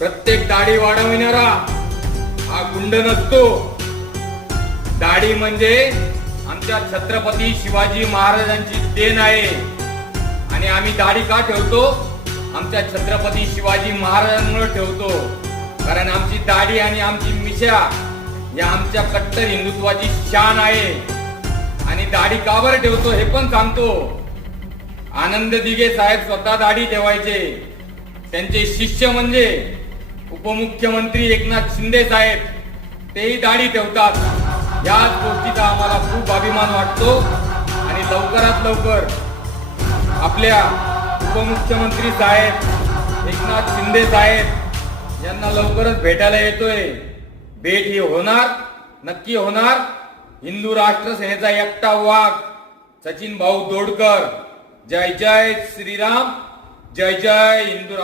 प्रत्येक दाढी वाढविणारा हा गुंड नसतो. दाढी म्हणजे आमच्या छत्रपती शिवाजी महाराजांची देण आहे. आणि आम्ही दाढी का ठेवतो? आमच्या छत्रपती शिवाजी महाराजांमुळे ठेवतो. कारण आमची दाढी आणि आमची मिशा या आमच्या कट्टर हिंदुत्वाची शान आहे. आणि दाढी का बरं ठेवतो हे पण सांगतो. आनंद दिघे साहेब स्वतः दाढी ठेवायचे. त्यांचे शिष्य म्हणजे उपमुख्यमंत्री एकनाथ शिंदे साहेब, तेही दाढी ठेवतात. याच गोष्टीचा आम्हाला खूप अभिमान वाटतो. आणि लवकरात लवकर आपल्या उपमुख्यमंत्री साहेब एकनाथ शिंदे साहेब यांना लवकरच भेटायला येतोय. भेट ही होणार, नक्की होणार. हिंदू राष्ट्र सेनेचा एकटा वाघ सचिन भाऊ दोडकर. जय जय श्रीराम, जय जय हिंदू.